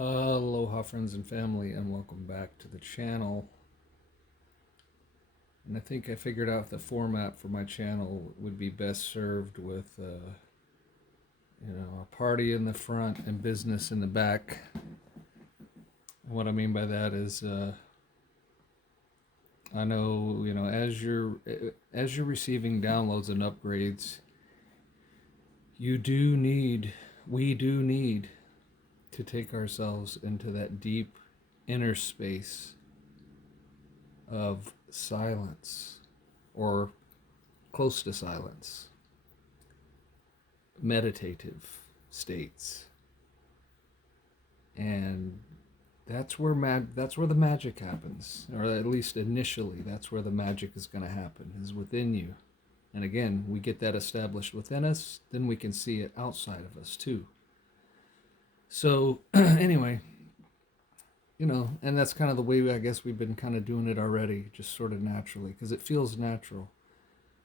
Aloha, friends and family, and welcome back to the channel. And I think I figured out the format for my channel would be best served with, a party in the front and business in the back. And what I mean by that is, I know, as you're receiving downloads and upgrades, we do need to take ourselves into that deep inner space of silence or close to silence, meditative states. And that's where the magic happens, or at least initially that's where the magic is going to happen, is within you. And again, we get that established within us, then we can see it outside of us too. So anyway, and that's kind of the way I guess we've been kind of doing it already, just sort of naturally, because it feels natural,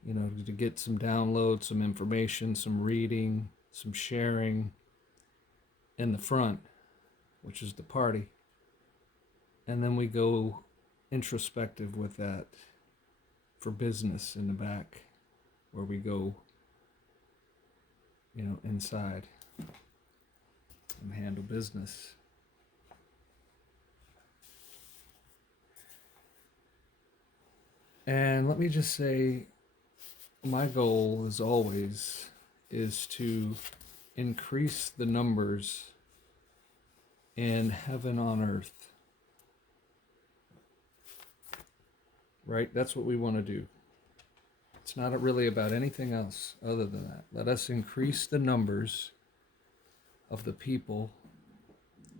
to get some downloads, some information, some reading, some sharing in the front, which is the party. And then we go introspective with that for business in the back, where we go, inside and handle business. And let me just say, my goal, as always, is to increase the numbers in heaven on earth. Right? That's what we want to do. It's not really about anything else other than that. Let us increase the numbers of the people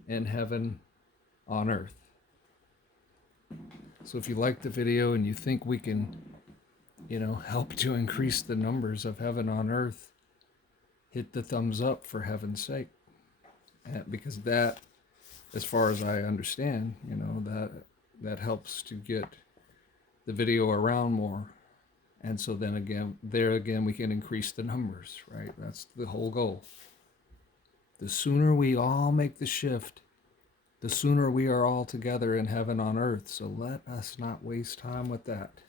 in heaven on earth. So if you like the video and you think we can, help to increase the numbers of heaven on earth, hit the thumbs up for heaven's sake. Because that, as far as I understand, that helps to get the video around more. And so then again, we can increase the numbers, right? That's the whole goal. The sooner we all make the shift, the sooner we are all together in heaven on earth. So let us not waste time with that.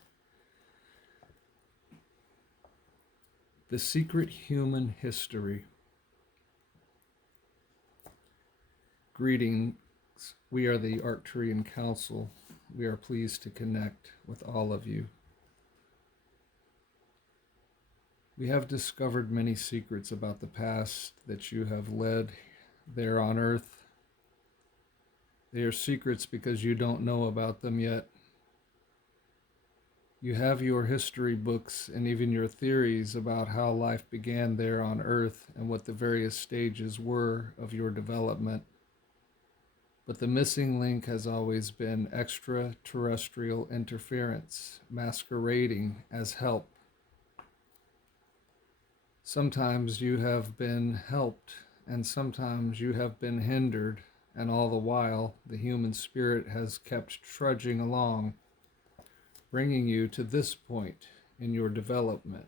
The secret human history. Greetings. We are the Arcturian Council. We are pleased to connect with all of you. We have discovered many secrets about the past that you have led there on earth. They are secrets because you don't know about them yet. You have your history books and even your theories about how life began there on earth and what the various stages were of your development. But the missing link has always been extraterrestrial interference, masquerading as help. Sometimes you have been helped, and sometimes you have been hindered, and all the while the human spirit has kept trudging along, bringing you to this point in your development.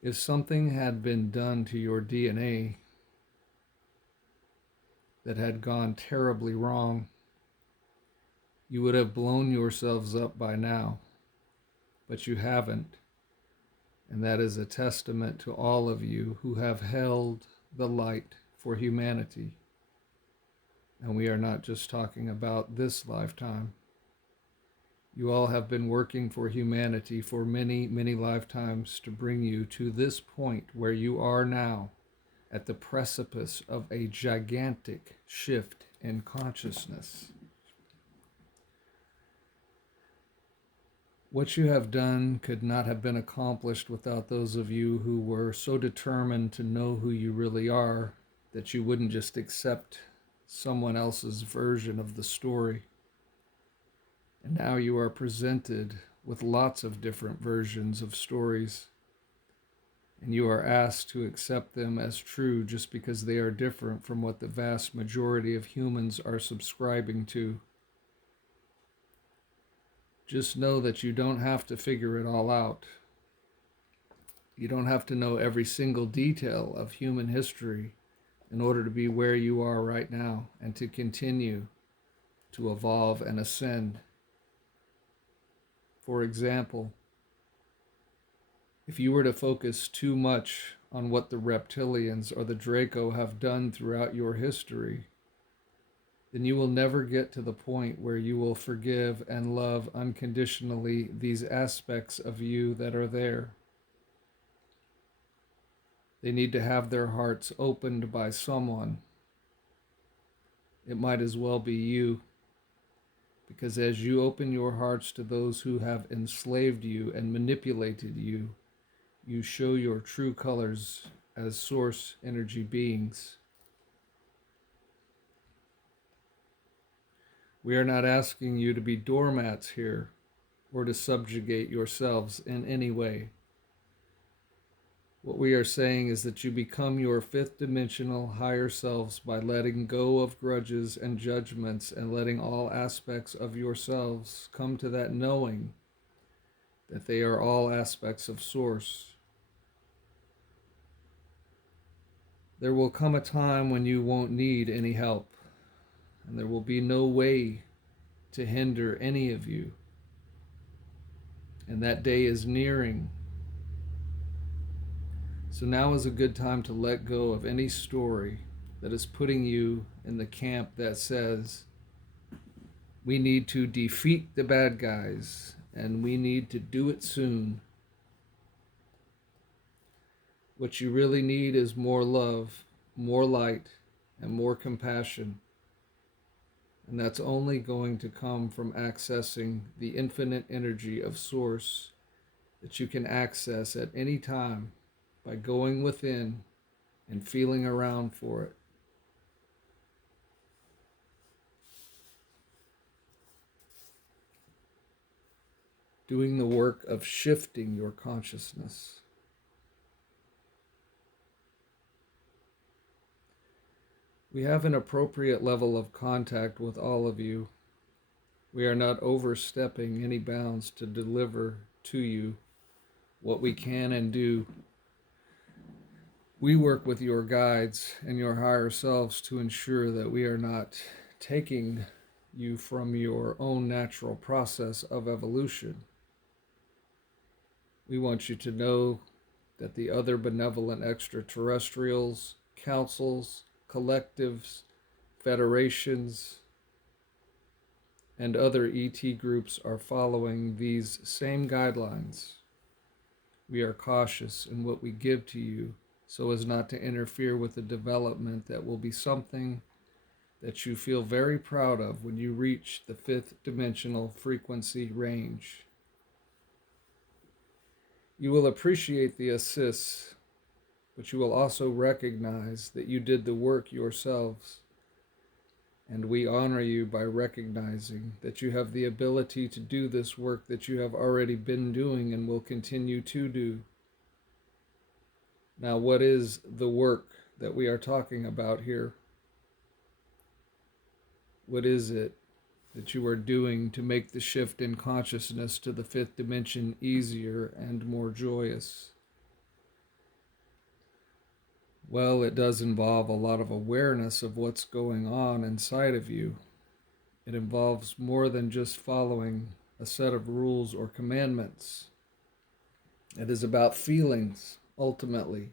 If something had been done to your DNA that had gone terribly wrong, you would have blown yourselves up by now. But you haven't, and that is a testament to all of you who have held the light for humanity. And we are not just talking about this lifetime. You all have been working for humanity for many, many lifetimes to bring you to this point where you are now, at the precipice of a gigantic shift in consciousness. What you have done could not have been accomplished without those of you who were so determined to know who you really are that you wouldn't just accept someone else's version of the story. And now you are presented with lots of different versions of stories, and you are asked to accept them as true just because they are different from what the vast majority of humans are subscribing to. Just know that you don't have to figure it all out. You don't have to know every single detail of human history in order to be where you are right now and to continue to evolve and ascend. For example, if you were to focus too much on what the reptilians or the Draco have done throughout your history, then you will never get to the point where you will forgive and love unconditionally these aspects of you that are there. They need to have their hearts opened by someone. It might as well be you, because as you open your hearts to those who have enslaved you and manipulated you, you show your true colors as source energy beings. We are not asking you to be doormats here or to subjugate yourselves in any way. What we are saying is that you become your fifth dimensional higher selves by letting go of grudges and judgments and letting all aspects of yourselves come to that knowing that they are all aspects of Source. There will come a time when you won't need any help, and there will be no way to hinder any of you. And that day is nearing. So now is a good time to let go of any story that is putting you in the camp that says, we need to defeat the bad guys, and we need to do it soon. What you really need is more love, more light, and more compassion. And that's only going to come from accessing the infinite energy of Source that you can access at any time by going within and feeling around for it. Doing the work of shifting your consciousness. We have an appropriate level of contact with all of you. We are not overstepping any bounds to deliver to you what we can and do. We work with your guides and your higher selves to ensure that we are not taking you from your own natural process of evolution. We want you to know that the other benevolent extraterrestrials, councils, collectives, federations, and other ET groups are following these same guidelines. We are cautious in what we give to you so as not to interfere with the development that will be something that you feel very proud of when you reach the fifth dimensional frequency range. You will appreciate the assists, but you will also recognize that you did the work yourselves. And we honor you by recognizing that you have the ability to do this work that you have already been doing and will continue to do. Now, what is the work that we are talking about here? What is it that you are doing to make the shift in consciousness to the fifth dimension easier and more joyous? Well, it does involve a lot of awareness of what's going on inside of you. It involves more than just following a set of rules or commandments. It is about feelings, ultimately.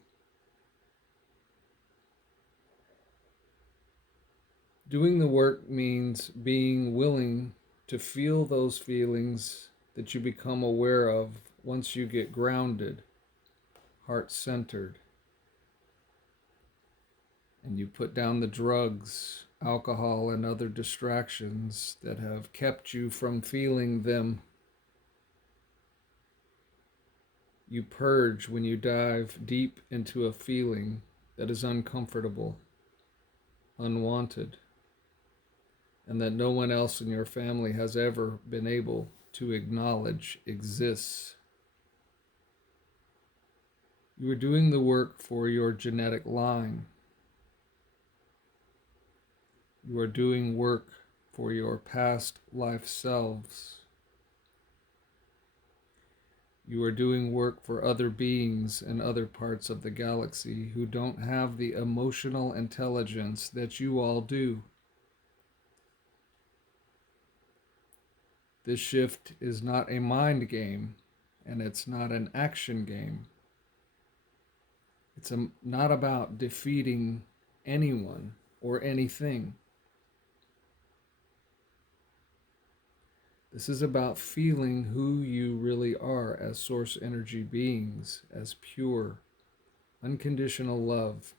Doing the work means being willing to feel those feelings that you become aware of once you get grounded, heart-centered, and you put down the drugs, alcohol, and other distractions that have kept you from feeling them. You purge when you dive deep into a feeling that is uncomfortable, unwanted, and that no one else in your family has ever been able to acknowledge exists. You are doing the work for your genetic line. You are doing work for your past life selves. You are doing work for other beings in other parts of the galaxy who don't have the emotional intelligence that you all do. This shift is not a mind game, and it's not an action game. It's not about defeating anyone or anything. This is about feeling who you really are as source energy beings, as pure, unconditional love.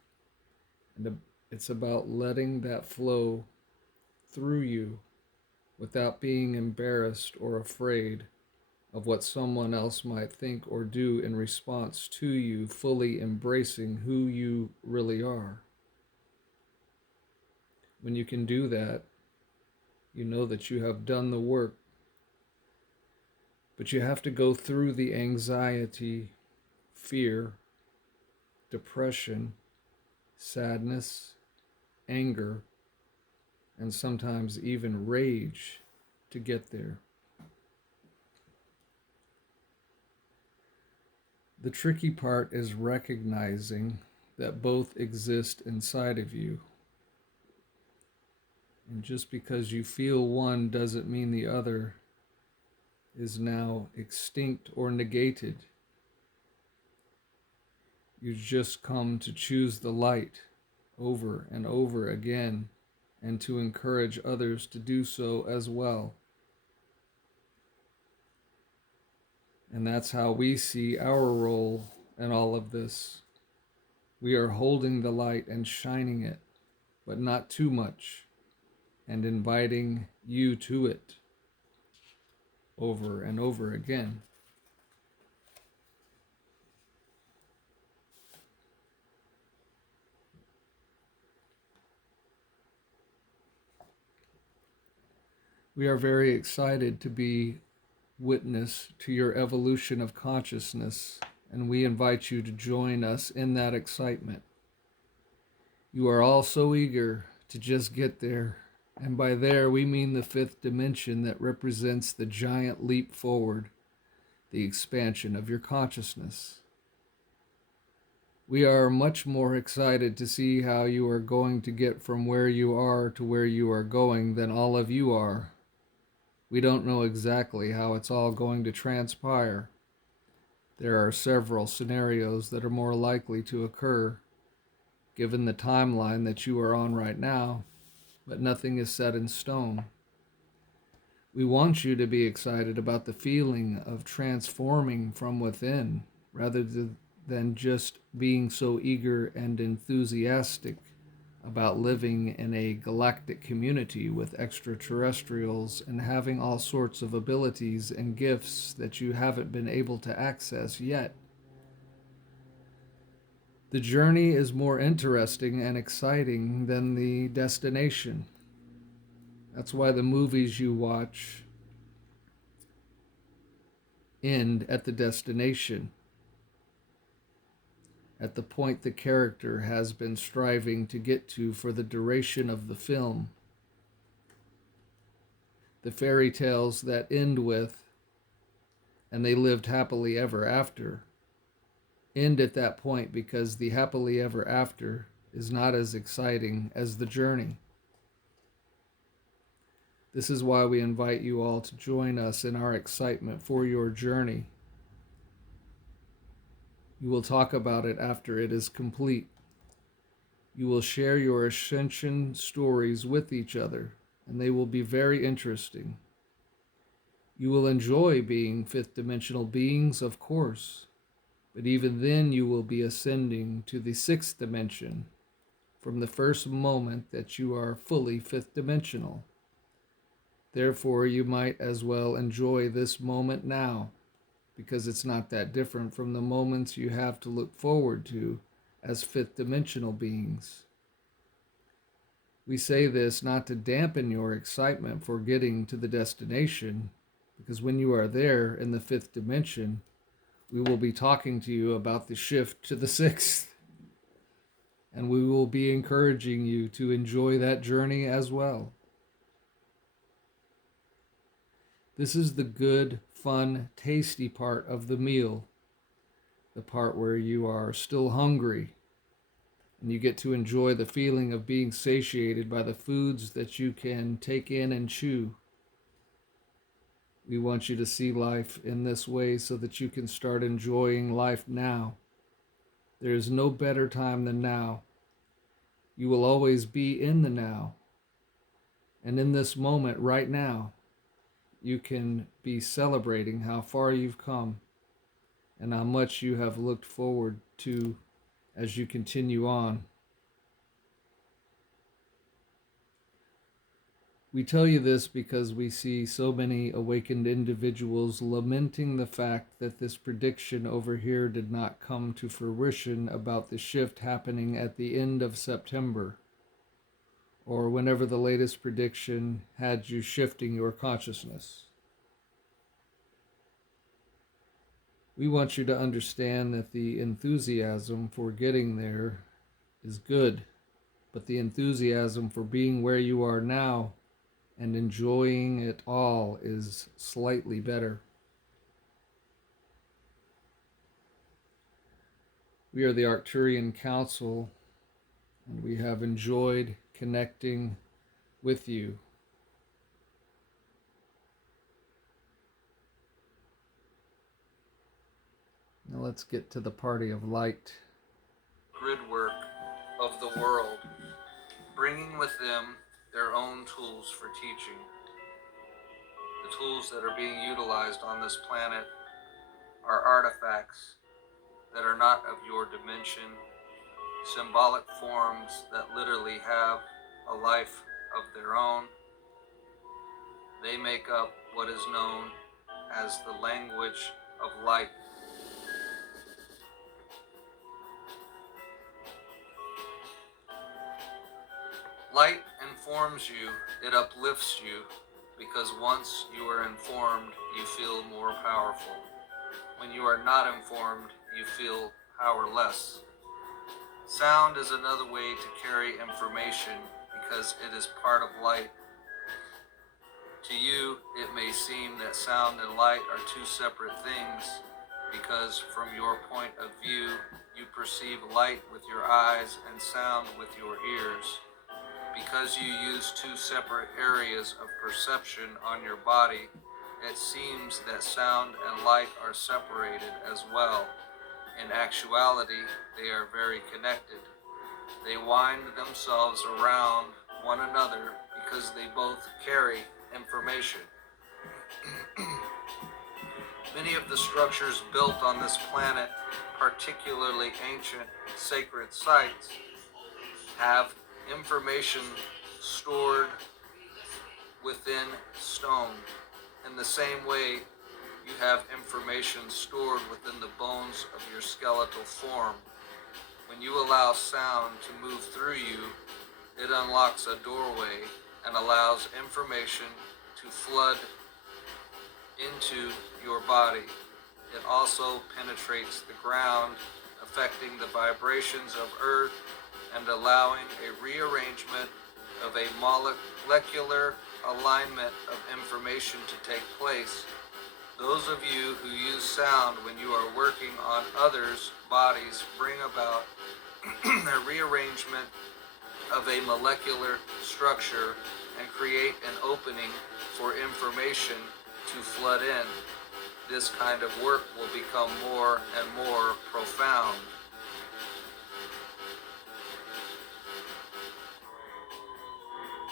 And it's about letting that flow through you without being embarrassed or afraid of what someone else might think or do in response to you fully embracing who you really are. When you can do that, you know that you have done the work. But you have to go through the anxiety, fear, depression, sadness, anger, and sometimes even rage to get there. The tricky part is recognizing that both exist inside of you. And just because you feel one doesn't mean the other is now extinct or negated. You just come to choose the light over and over again and to encourage others to do so as well. And that's how we see our role in all of this. We are holding the light and shining it, but not too much, and inviting you to it over and over again. We are very excited to be witness to your evolution of consciousness, and we invite you to join us in that excitement. You are all so eager to just get there, and by there we mean the fifth dimension that represents the giant leap forward, the expansion of your consciousness. We are much more excited to see how you are going to get from where you are to where you are going than all of you are. We don't know exactly how it's all going to transpire. There are several scenarios that are more likely to occur, given the timeline that you are on right now, but nothing is set in stone. We want you to be excited about the feeling of transforming from within, rather than just being so eager and enthusiastic about living in a galactic community with extraterrestrials and having all sorts of abilities and gifts that you haven't been able to access yet. The journey is more interesting and exciting than the destination. That's why the movies you watch end at the destination, at the point the character has been striving to get to for the duration of the film. The fairy tales that end with, and they lived happily ever after, end at that point because the happily ever after is not as exciting as the journey. This is why we invite you all to join us in our excitement for your journey. You will talk about it after it is complete. You will share your ascension stories with each other, and they will be very interesting. You will enjoy being fifth dimensional beings, of course, but even then you will be ascending to the sixth dimension from the first moment that you are fully fifth dimensional. Therefore, you might as well enjoy this moment now, because it's not that different from the moments you have to look forward to as fifth dimensional beings. We say this not to dampen your excitement for getting to the destination, because when you are there in the fifth dimension, we will be talking to you about the shift to the sixth, and we will be encouraging you to enjoy that journey as well. This is the good, fun, tasty part of the meal, the part where you are still hungry and you get to enjoy the feeling of being satiated by the foods that you can take in and chew. We want you to see life in this way so that you can start enjoying life now. There is no better time than now. You will always be in the now. And in this moment, right now, you can be celebrating how far you've come and how much you have looked forward to as you continue on. We tell you this because we see so many awakened individuals lamenting the fact that this prediction over here did not come to fruition about the shift happening at the end of September, or whenever the latest prediction had you shifting your consciousness. We want you to understand that the enthusiasm for getting there is good, but the enthusiasm for being where you are now and enjoying it all is slightly better. We are the Arcturian Council, and we have enjoyed connecting with you. Now let's get to the party of light. Grid work of the world, bringing with them their own tools for teaching. The tools that are being utilized on this planet are artifacts that are not of your dimension, symbolic forms that literally have a life of their own. They make up what is known as the language of light. Light informs you, it uplifts you, because once you are informed, you feel more powerful. When you are not informed, you feel powerless. Sound is another way to carry information because it is part of light. To you, it may seem that sound and light are two separate things because from your point of view, you perceive light with your eyes and sound with your ears. Because you use two separate areas of perception on your body, it seems that sound and light are separated as well. In actuality, they are very connected. They wind themselves around one another because they both carry information. Many of the structures built on this planet, particularly ancient sacred sites, have information stored within stone. In the same way, you have information stored within the bones of your skeletal form. When you allow sound to move through you, it unlocks a doorway and allows information to flood into your body. It also penetrates the ground, affecting the vibrations of Earth and allowing a rearrangement of a molecular alignment of information to take place. Those of you who use sound when you are working on others' bodies bring about a rearrangement of a molecular structure and create an opening for information to flood in. This kind of work will become more and more profound.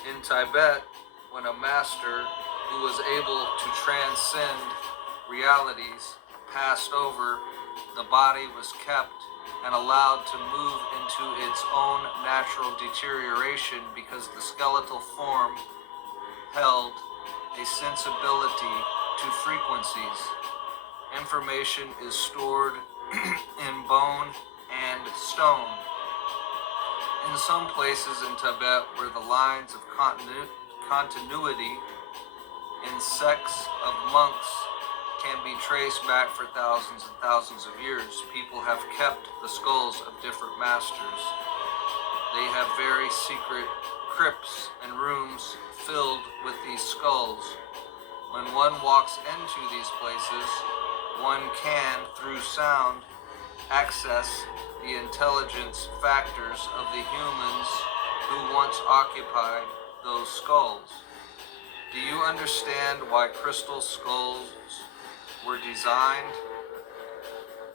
In Tibet, when a master who was able to transcend realities passed over, the body was kept and allowed to move into its own natural deterioration because the skeletal form held a sensibility to frequencies. Information is stored in bone and stone. In some places in Tibet where the lines of continuity in sects of monks can be traced back for thousands and thousands of years, people have kept the skulls of different masters. They have very secret crypts and rooms filled with these skulls. When one walks into these places, one can, through sound, access the intelligence factors of the humans who once occupied those skulls. Do you understand why crystal skulls were designed?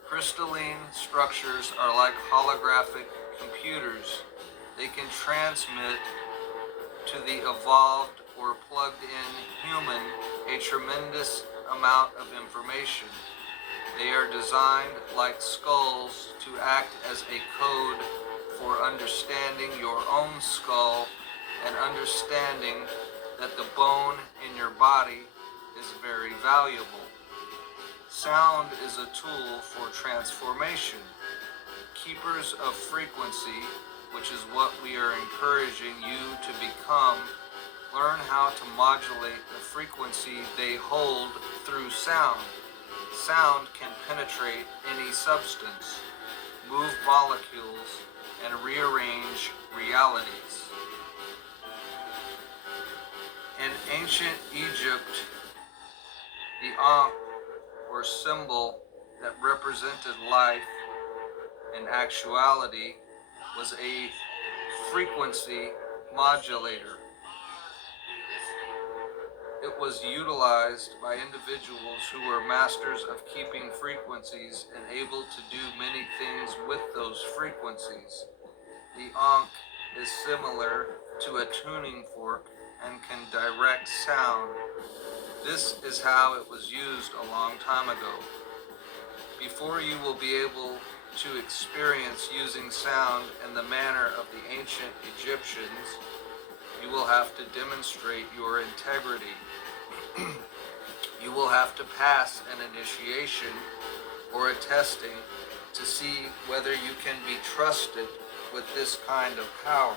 Crystalline structures are like holographic computers. They can transmit to the evolved or plugged-in human a tremendous amount of information. They are designed like skulls to act as a code for understanding your own skull and understanding that the bone in your body is very valuable. Sound is a tool for transformation. Keepers of frequency, which is what we are encouraging you to become, learn how to modulate the frequency they hold through sound. Sound can penetrate any substance, move molecules, and rearrange realities. In ancient Egypt, the Ankh, or symbol that represented life, in actuality was a frequency modulator. It was utilized by individuals who were masters of keeping frequencies and able to do many things with those frequencies. The Ankh is similar to a tuning fork and can direct sound. This is how it was used a long time ago. Before you will be able to experience using sound in the manner of the ancient Egyptians, you will have to demonstrate your integrity. You will have to pass an initiation or a testing to see whether you can be trusted with this kind of power.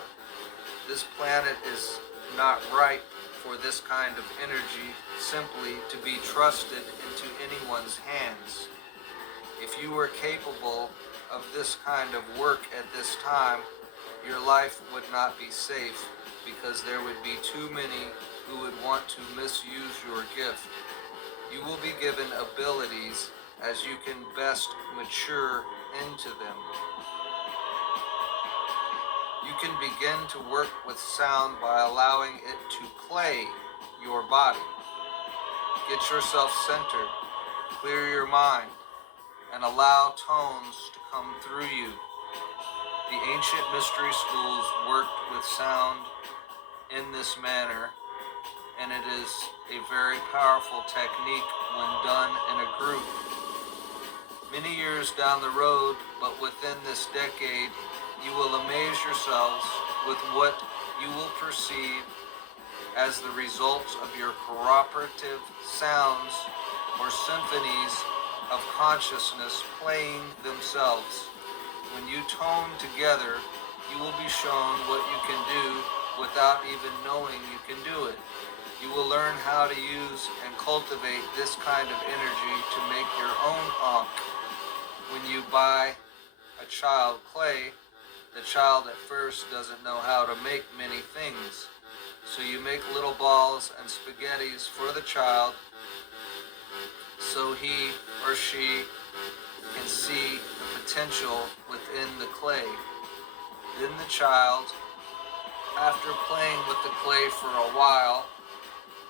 This planet is not ripe for this kind of energy simply to be trusted into anyone's hands. If you were capable of this kind of work at this time, your life would not be safe because there would be too many who would want to misuse your gift. You will be given abilities as you can best mature into them. You can begin to work with sound by allowing it to play your body. Get yourself centered, clear your mind, and allow tones to come through you. The ancient mystery schools worked with sound in this manner, and it is a very powerful technique when done in a group. Many years down the road, but within this decade, you will amaze yourselves with what you will perceive as the results of your cooperative sounds or symphonies of consciousness playing themselves. When you tone together, you will be shown what you can do without even knowing you can do it. You will learn how to use and cultivate this kind of energy to make your own Ankh. When you buy a child clay, the child at first doesn't know how to make many things. So you make little balls and spaghettis for the child so he or she can see the potential within the clay. Then the child, after playing with the clay for a while,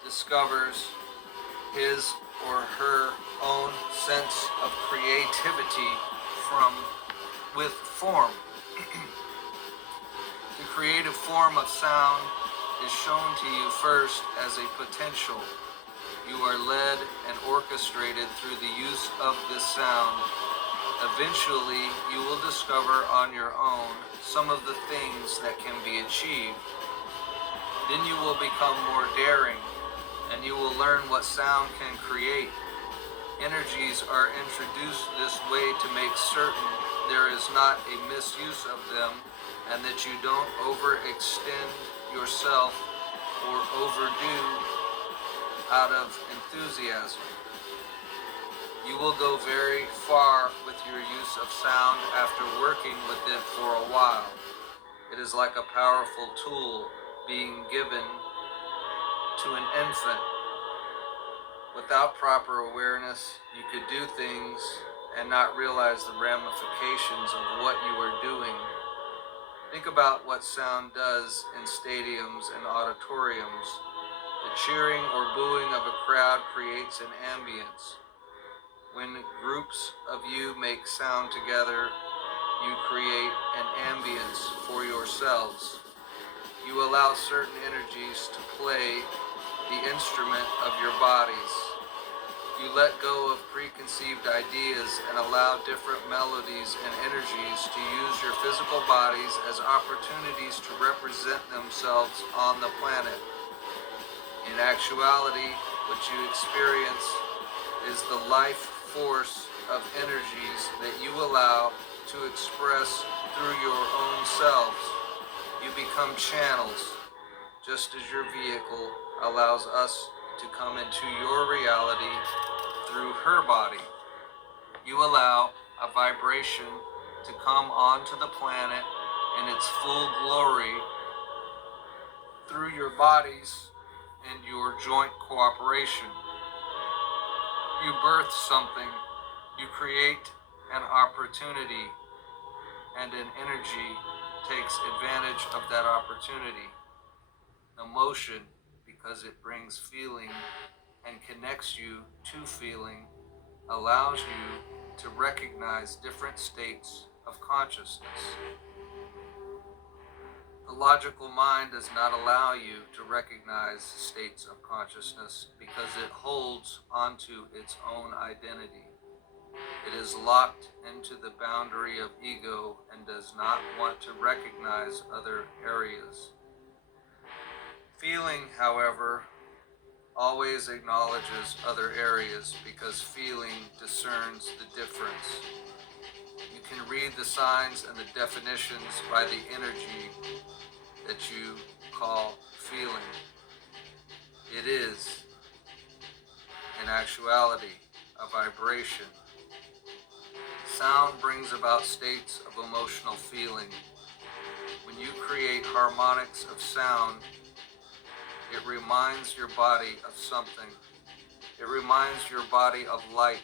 discovers his or her own sense of creativity with form. The creative form of sound is shown to you first as a potential. You are led and orchestrated through the use of this sound. Eventually, you will discover on your own some of the things that can be achieved. Then you will become more daring, and you will learn what sound can create. Energies are introduced this way to make certain there is not a misuse of them, and that you don't overextend yourself or overdo out of enthusiasm. You will go very far with your use of sound after working with it for a while. It is like a powerful tool being given to an infant. Without proper awareness, you could do things and not realize the ramifications of what you are doing. Think about what sound does in stadiums and auditoriums. The cheering or booing of a crowd creates an ambience. When groups of you make sound together, you create an ambience for yourselves. You allow certain energies to play the instrument of your bodies. You let go of preconceived ideas and allow different melodies and energies to use your physical bodies as opportunities to represent themselves on the planet. In actuality, what you experience is the life force of energies that you allow to express through your own selves. You become channels, just as your vehicle allows us to come into your reality through her body. You allow a vibration to come onto the planet in its full glory through your bodies and your joint cooperation. You birth something, you create an opportunity, and an energy takes advantage of that opportunity. Emotion, because it brings feeling and connects you to feeling, allows you to recognize different states of consciousness. The logical mind does not allow you to recognize states of consciousness because it holds onto its own identity. It is locked into the boundary of ego and does not want to recognize other areas. Feeling, however, always acknowledges other areas because feeling discerns the difference. You can read the signs and the definitions by the energy that you call feeling. It is, in actuality, a vibration. Sound brings about states of emotional feeling. When you create harmonics of sound, it reminds your body of something. It reminds your body of light,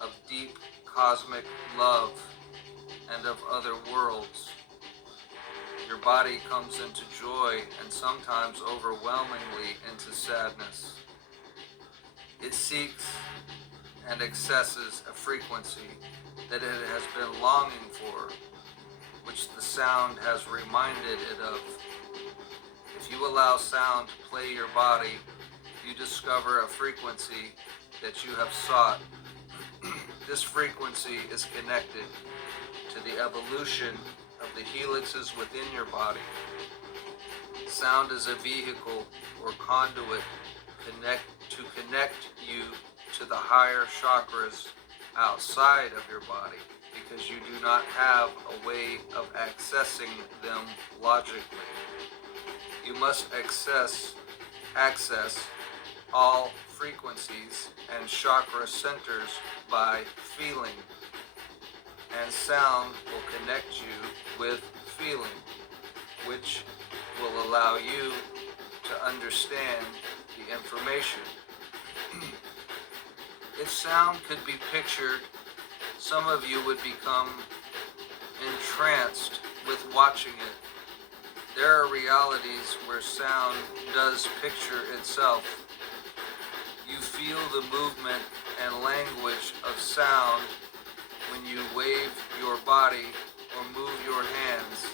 of deep cosmic love, and of other worlds. Your body comes into joy and sometimes overwhelmingly into sadness. It seeks and accesses a frequency that it has been longing for, which the sound has reminded it of. If you allow sound to play your body, you discover a frequency that you have sought. This frequency is connected to the evolution of the helixes within your body. Sound is a vehicle or conduit to connect you to the higher chakras outside of your body, because you do not have a way of accessing them logically. You must access all frequencies and chakra centers by feeling, and sound will connect you with feeling, which will allow you to understand the information. If sound could be pictured, some of you would become entranced with watching it. There are realities where sound does picture itself. You feel the movement and language of sound when you wave your body or move your hands.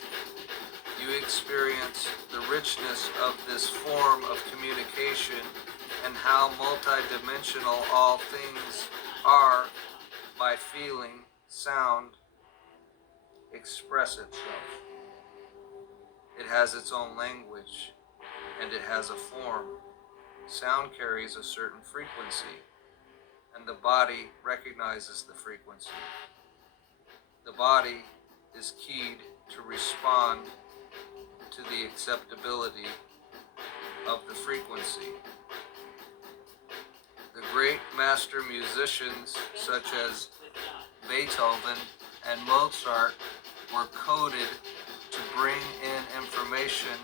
You experience the richness of this form of communication and how multidimensional all things are by feeling sound express itself. It has its own language, and it has a form. Sound carries a certain frequency, and the body recognizes the frequency. The body is keyed to respond to the acceptability of the frequency. The great master musicians such as Beethoven and Mozart were coded to bring in information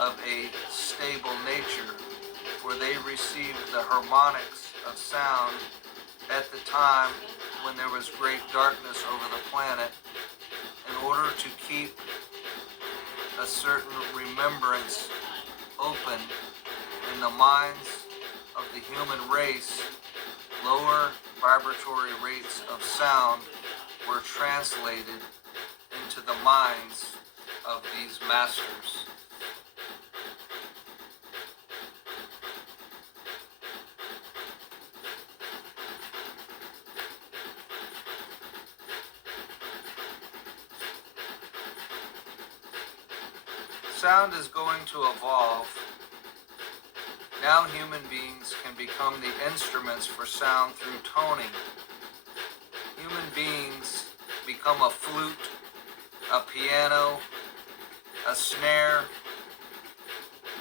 of a stable nature, for they received the harmonics of sound at the time when there was great darkness over the planet, in order to keep a certain remembrance open in the minds of the human race, lower vibratory rates of sound were translated into the minds of these masters. Sound is going to evolve. Now human beings can become the instruments for sound through toning. Human beings become a flute, a piano, a snare,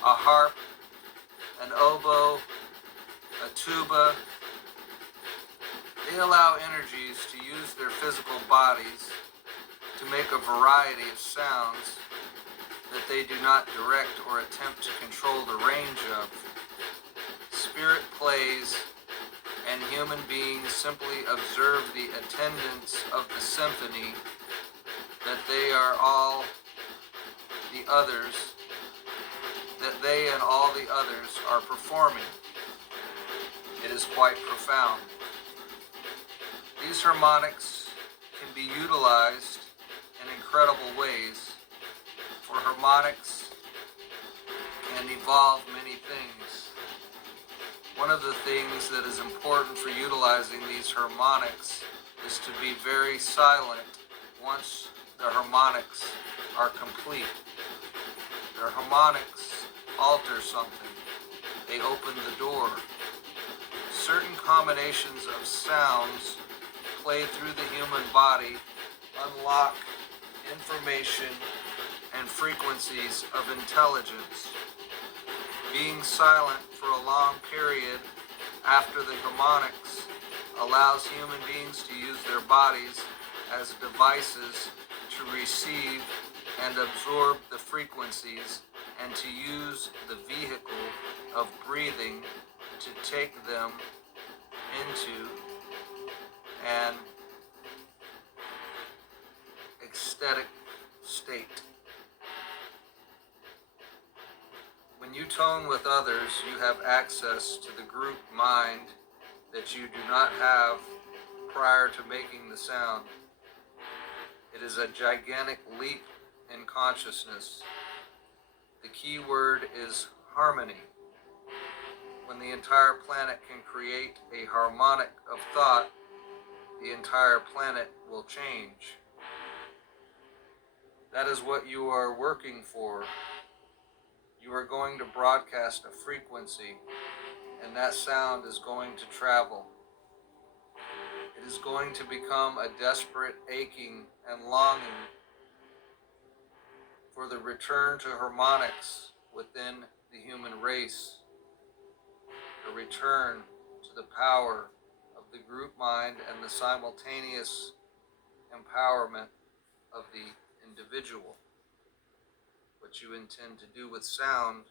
a harp, an oboe, a tuba. They allow energies to use their physical bodies to make a variety of sounds that they do not direct or attempt to control the range of. Spirit plays, and human beings simply observe the attendance of the symphony that they are all the others, that they and all the others are performing. It is quite profound. These harmonics can be utilized in incredible ways, for harmonics can evolve many things. One of the things that is important for utilizing these harmonics is to be very silent once the harmonics are complete. Their harmonics alter something. They open the door. Certain combinations of sounds played through the human body unlock information and frequencies of intelligence. Being silent for a long period after the harmonics allows human beings to use their bodies as devices to receive and absorb the frequencies, and to use the vehicle of breathing to take them into an ecstatic state. When you tone with others, you have access to the group mind that you do not have prior to making the sound. It is a gigantic leap in consciousness. The key word is harmony. When the entire planet can create a harmonic of thought, the entire planet will change. That is what you are working for. You are going to broadcast a frequency, and that sound is going to travel. It is going to become a desperate aching and longing for the return to harmonics within the human race, a return to the power of the group mind and the simultaneous empowerment of the individual. What you intend to do with sound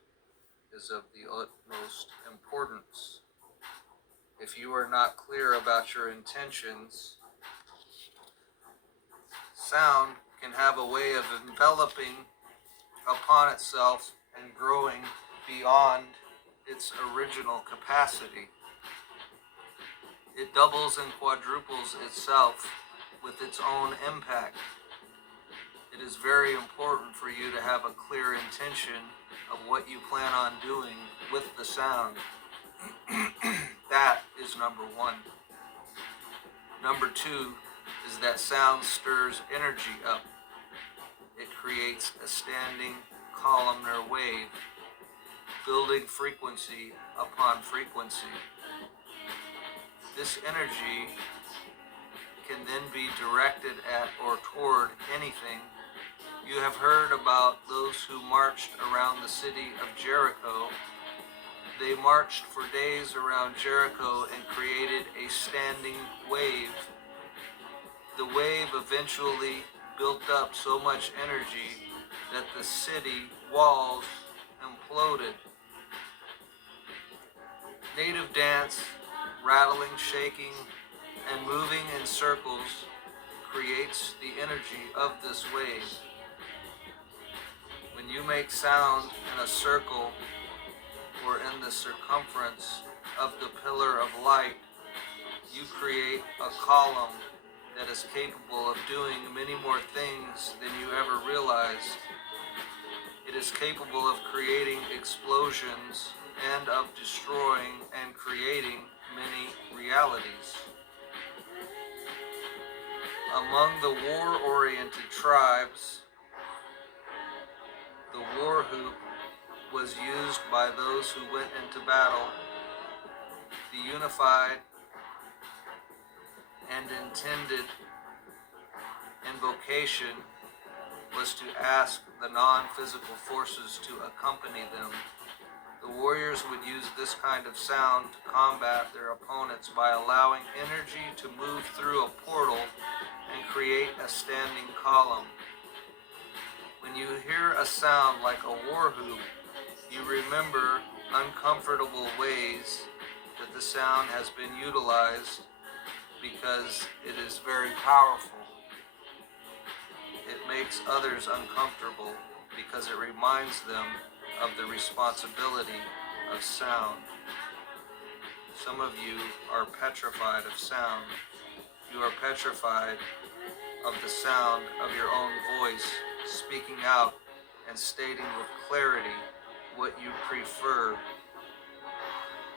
is of the utmost importance. If you are not clear about your intentions, sound can have a way of enveloping upon itself and growing beyond its original capacity. It doubles and quadruples itself with its own impact. It is very important for you to have a clear intention of what you plan on doing with the sound. That is number one. Number two is that sound stirs energy up. It creates a standing columnar wave, building frequency upon frequency. This energy can then be directed at or toward anything. You have heard about those who marched around the city of Jericho. They marched for days around Jericho and created a standing wave. The wave eventually built up so much energy that the city walls imploded. Native dance rattling, shaking, and moving in circles creates the energy of this wave. When you make sound in a circle or in the circumference of the pillar of light, you create a column that is capable of doing many more things than you ever realized. It is capable of creating explosions and of destroying and creating many realities. Among the war-oriented tribes, the war hoop was used by those who went into battle. The unified and intended invocation was to ask the non-physical forces to accompany them. The warriors would use this kind of sound to combat their opponents by allowing energy to move through a portal and create a standing column. When you hear a sound like a war hoop, you remember uncomfortable ways that the sound has been utilized because it is very powerful. It makes others uncomfortable because it reminds them of the responsibility of sound. Some of you are petrified of sound. You are petrified of the sound of your own voice speaking out and stating with clarity what you prefer.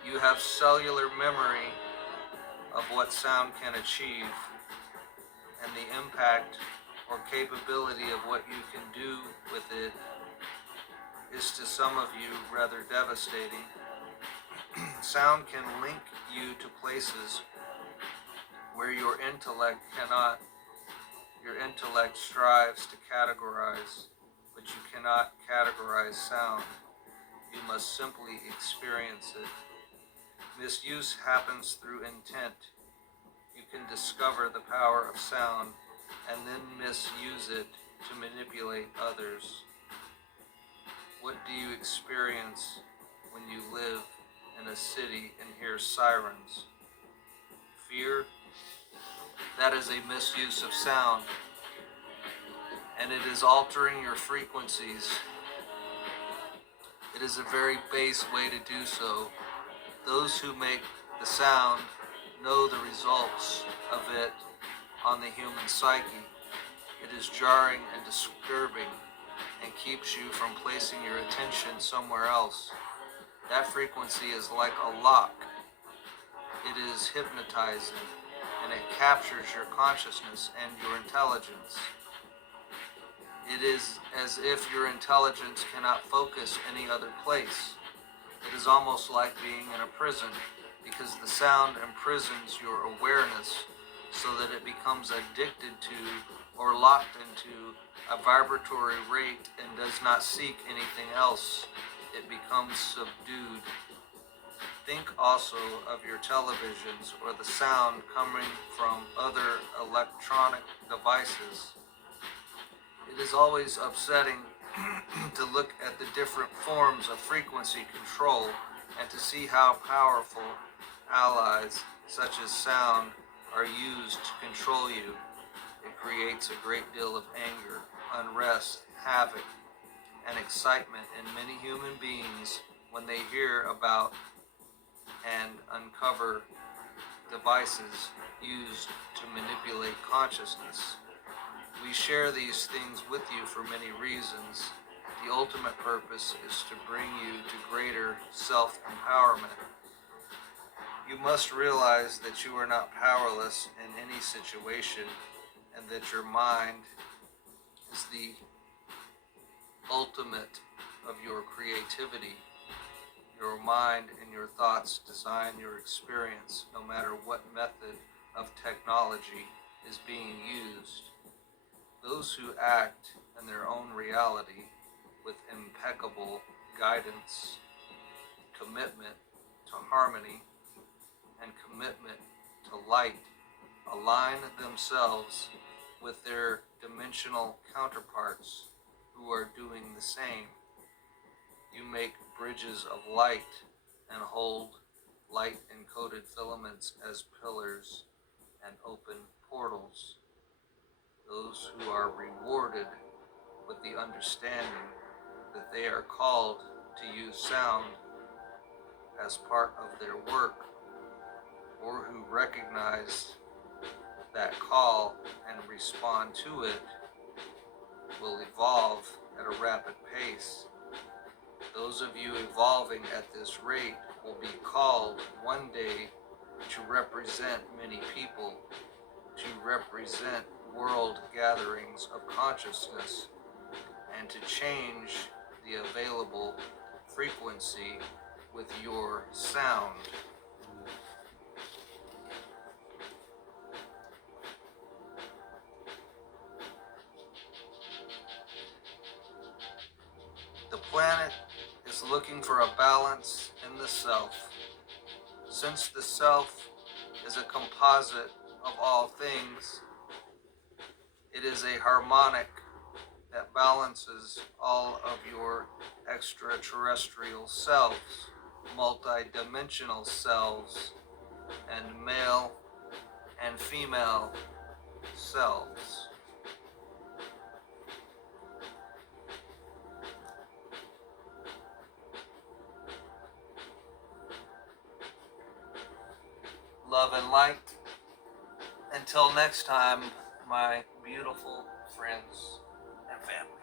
You have cellular memory of what sound can achieve, and the impact or capability of what you can do with it is to some of you rather devastating. Sound can link you to places where your intellect cannot. Your intellect strives to categorize, but you cannot categorize sound. You must simply experience it. Misuse happens through intent. You can discover the power of sound and then misuse it to manipulate others. What do you experience when you live in a city and hear sirens? Fear? That is a misuse of sound, and it is altering your frequencies. It is a very base way to do so. Those who make the sound know the results of it on the human psyche. It is jarring and disturbing and keeps you from placing your attention somewhere else. That frequency is like a lock. It is hypnotizing, and it captures your consciousness and your intelligence. It is as if your intelligence cannot focus any other place. It is almost like being in a prison, because the sound imprisons your awareness so that it becomes addicted to or locked into a vibratory rate and does not seek anything else. It becomes subdued. Think also of your televisions or the sound coming from other electronic devices. It is always upsetting to look at the different forms of frequency control and to see how powerful allies such as sound are used to control you. It creates a great deal of anger, unrest, havoc, and excitement in many human beings when they hear about and uncover devices used to manipulate consciousness. We share these things with you for many reasons. The ultimate purpose is to bring you to greater self-empowerment. You must realize that you are not powerless in any situation, and that your mind is the ultimate of your creativity. Your mind and your thoughts design your experience, no matter what method of technology is being used. Those who act in their own reality with impeccable guidance, commitment to harmony, and commitment to light align themselves with their dimensional counterparts who are doing the same. You make bridges of light and hold light encoded filaments as pillars and open portals. Those who are rewarded with the understanding that they are called to use sound as part of their work, or who recognize that call and respond to it, will evolve at a rapid pace. Those of you evolving at this rate will be called one day to represent many people, to represent world gatherings of consciousness, and to change the available frequency with your sound. The planet is looking for a balance in the self. Since the self is a composite of all things, it is a harmonic that balances all of your extraterrestrial selves, multidimensional selves, and male and female selves. Love and light. Until next time, my beautiful friends and family.